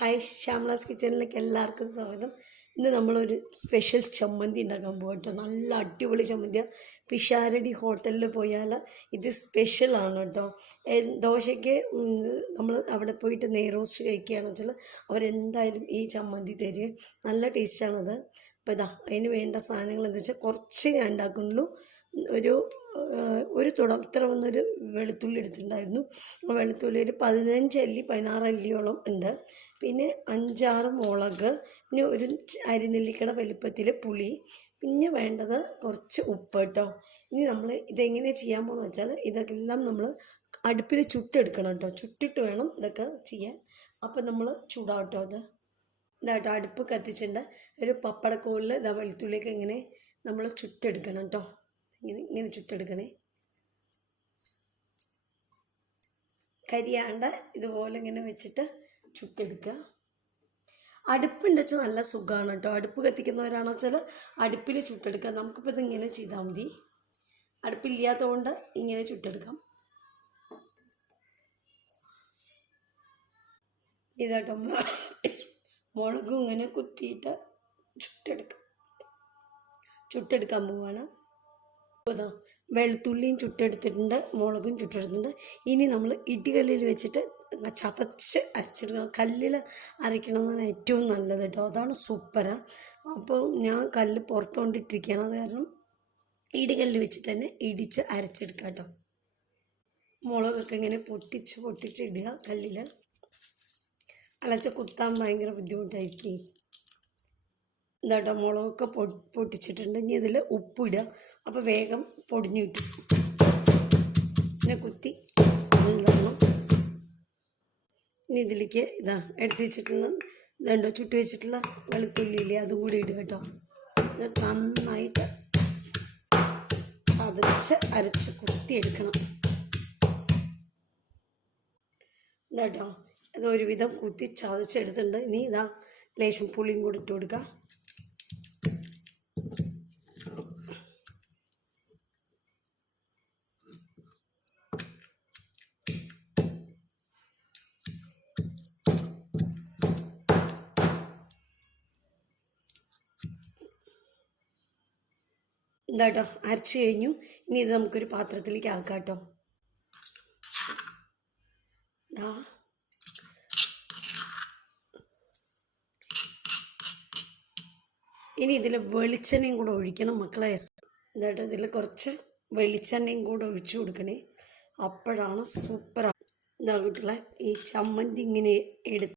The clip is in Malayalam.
ഹായ്, ശ്യാമളാസ് കിച്ചണിലേക്ക് എല്ലാവർക്കും സ്വാഗതം. ഇന്ന് നമ്മളൊരു സ്പെഷ്യൽ ചമ്മന്തി ഉണ്ടാക്കാൻ പോകും കേട്ടോ. നല്ല അടിപൊളി ചമ്മന്തിയാണ്. പിഷാരടി ഹോട്ടലിൽ പോയാൽ ഇത് സ്പെഷ്യലാണ് കേട്ടോ. ദോശയ്ക്ക് നമ്മൾ അവിടെ പോയിട്ട് നെയ്റോസ്റ്റ് കഴിക്കുകയാണെന്ന് വെച്ചാൽ അവരെന്തായാലും ഈ ചമ്മന്തി തരും. നല്ല ടേസ്റ്റാണത്. അപ്പോൾ ഇതാ അതിന് വേണ്ട സാധനങ്ങൾ എന്താ വെച്ചാൽ കുറച്ച് ഞാൻ ഉണ്ടാക്കുന്നുള്ളൂ. ഒരു ഇത്ര വന്നൊരു വെളുത്തുള്ളി എടുത്തിട്ടുണ്ടായിരുന്നു. ആ വെളുത്തുള്ളി ഒരു 15 അല്ലി 16 അല്ലിയോളം ഉണ്ട്. പിന്നെ 5-6 മുളക്, പിന്നെ ഒരു അരിനെല്ലിക്കട വലിപ്പത്തിൽ പുളി, പിന്നെ വേണ്ടത് കുറച്ച് ഉപ്പ് കേട്ടോ. ഇനി നമ്മൾ ഇതെങ്ങനെ ചെയ്യാൻ പോകുന്നത് വെച്ചാൽ ഇതെല്ലാം നമ്മൾ അടുപ്പിൽ ചുട്ടെടുക്കണം കേട്ടോ. ചുട്ടിട്ട് വേണം ഇതൊക്കെ ചെയ്യാൻ. അപ്പം നമ്മൾ ചൂടാവട്ടോ. ഇതാട്ടോ അടുപ്പ് കത്തിച്ചിട്ടുണ്ട്. ഒരു പപ്പടക്കോലിൽ ഇതാ വെളുത്തുള്ളിയൊക്കെ ഇങ്ങനെ നമ്മൾ ചുട്ടെടുക്കണം കേട്ടോ. ഇങ്ങനെ ചുട്ടെടുക്കണേ. കരിയാണ്ട് ഇതുപോലെ ഇങ്ങനെ വെച്ചിട്ട് ചുട്ടെടുക്കുക. അടുപ്പുണ്ട് വെച്ചാൽ നല്ല സുഖമാണ് കേട്ടോ. അടുപ്പ് കത്തിക്കുന്നവരാണെന്ന് വെച്ചാൽ അടുപ്പിൽ ചുട്ടെടുക്കുക. നമുക്കിപ്പോൾ ഇതിങ്ങനെ ചെയ്താൽ മതി. അടുപ്പില്ലാത്തതുകൊണ്ട് ഇങ്ങനെ ചുട്ടെടുക്കാം. ഇതാട്ടോ മുളകും ഇങ്ങനെ കുത്തിയിട്ട് ചുട്ടെടുക്കാൻ പോവാണ്. അപ്പോൾ വെളുത്തുള്ളിയും ചുട്ടെടുത്തിട്ടുണ്ട്, മുളകും ചുട്ടെടുത്തിട്ടുണ്ട്. ഇനി നമ്മൾ ഇടികല്ലിൽ വെച്ചിട്ട് ചതച്ച് അരച്ചെടുക്കണം. കല്ലിൽ അരയ്ക്കണമെന്നാണ് ഏറ്റവും നല്ലത് കേട്ടോ. അതാണ് സൂപ്പറാണ്. അപ്പോൾ ഞാൻ കല്ല് പുറത്തുകൊണ്ടിട്ടിരിക്കുകയാണ്. അത് കാരണം ഇടികല്ലിൽ വെച്ചിട്ട് തന്നെ ഇടിച്ച് അരച്ചെടുക്കാം കേട്ടോ. മുളകൊക്കെ ഇങ്ങനെ പൊട്ടിച്ച് ഇടുക കല്ലിൽ. അലച്ച കുത്താൻ ഭയങ്കര ബുദ്ധിമുട്ടായിരിക്കും. എന്താട്ടോ മുളകൊക്കെ പൊട്ടിച്ചിട്ടുണ്ട്. ഇനി ഇതിൽ ഉപ്പിടുക. അപ്പോൾ വേഗം പൊടിഞ്ഞു കിട്ടും. പിന്നെ കുത്തി എന്താണ് ഇനി ഇതിലേക്ക് എടുത്ത് വെച്ചിട്ടുള്ള ഇതുണ്ടോ ചുട്ട് വെച്ചിട്ടുള്ള വെളുത്തുള്ളിയില്ലേ, അതും കൂടി ഇടുക കേട്ടോ. ഇത് നന്നായിട്ട് അരച്ച് കുത്തിയെടുക്കണം. ഇതാട്ടോ ഇത് ഒരുവിധം കുത്തി ചതച്ചെടുത്തിട്ടുണ്ട്. ഇനി ലേശം പുളിയും കൂടി ഇട്ട് കൊടുക്കുക. എന്താട്ടോ അരച്ച് കഴിഞ്ഞു. ഇനി ഇത് നമുക്കൊരു പാത്രത്തിലേക്ക് ആക്കാം കേട്ടോ. ഇനി ഇതിൽ വെളിച്ചെണ്ണയും കൂടെ ഒഴിക്കണം മക്കളെ. എന്താട്ടോ ഇതിൽ കുറച്ച് വെളിച്ചെണ്ണയും കൂടെ ഒഴിച്ചു കൊടുക്കണേ. അപ്പോഴാണ് സൂപ്പറാണ്. ഇതാ കുട്ടികളെ ഈ ചമ്മന്തി ഇങ്ങനെ എടുത്ത്